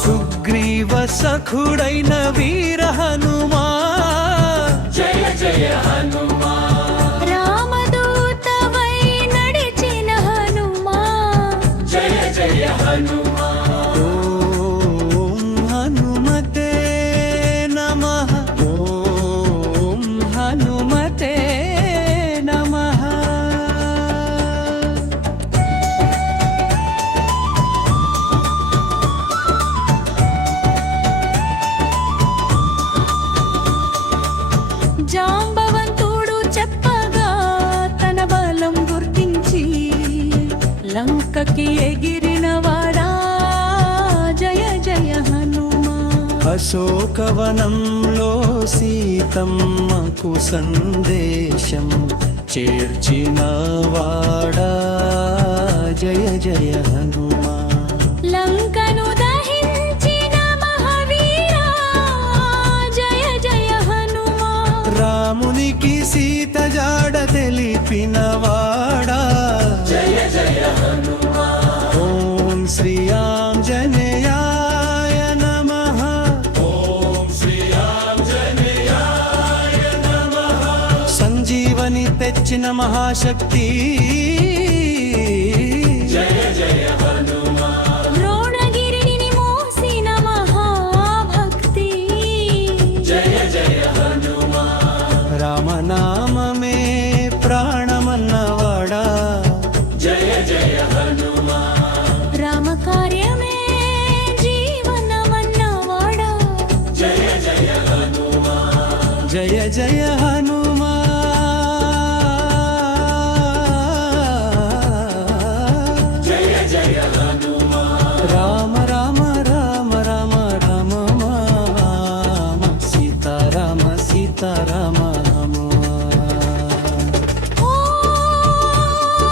సుగ్రీవ సఖుడైన వీర హనుమా జయ జయ హనుమా రామదూతవై నడిచిన హనుమా జయ జయ హనుమా ఓం హనుమతే నమః ఓం హనుమతే నమః జాంబవంతుడు చెప్పగా తన బలం గుర్తించి లంకకి ఎగిరిన వాడా జయ జయ హనుమా అశోకవనంలో సీతమ్మకు సందేశం చేర్చిన వాడా జయ జయ హనుమా లంకను దహించిన మహావీరా జయ జయ హనుమా రామునికి సీత జాడ తెలిపిన వాడా జయ జయ హనుమా ఓం శ్రీ ఆంజనేయాయ నమః ఓం శ్రీ ఆంజనేయాయ నమః సంజీవని తెచ్చిన మహాశక్తి జయ జయ హనుమా ద్రోణగిరిని మోసిన మహాభక్తి జయ జయ హనుమా రామనామమే ప్రాణమన్నవాడా జయ జయ హనుమా రామకార్యమే జీవనమన్నవాడా జయ జయ హనుమా జయ జయ హనుమా జయ జయ హనుమా రామ రామ రామ రామ రామ రామ సీతారామ సీతారామ రామ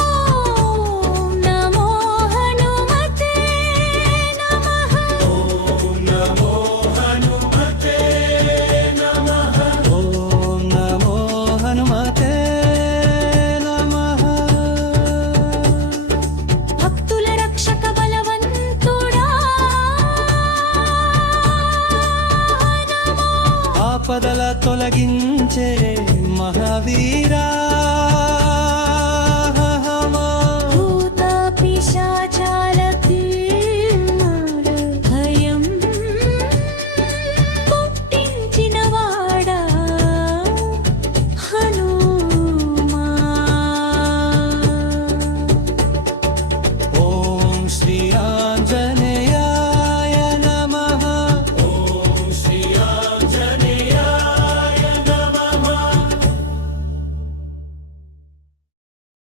ఓం నమో హనుమతే నమః ఓం నమో హనుమతే నమః ఓం నమో హనుమతే నమః భక్తుల రక్షక బలవంతుడా నమో ఆపదల తొలగించే మహావీరా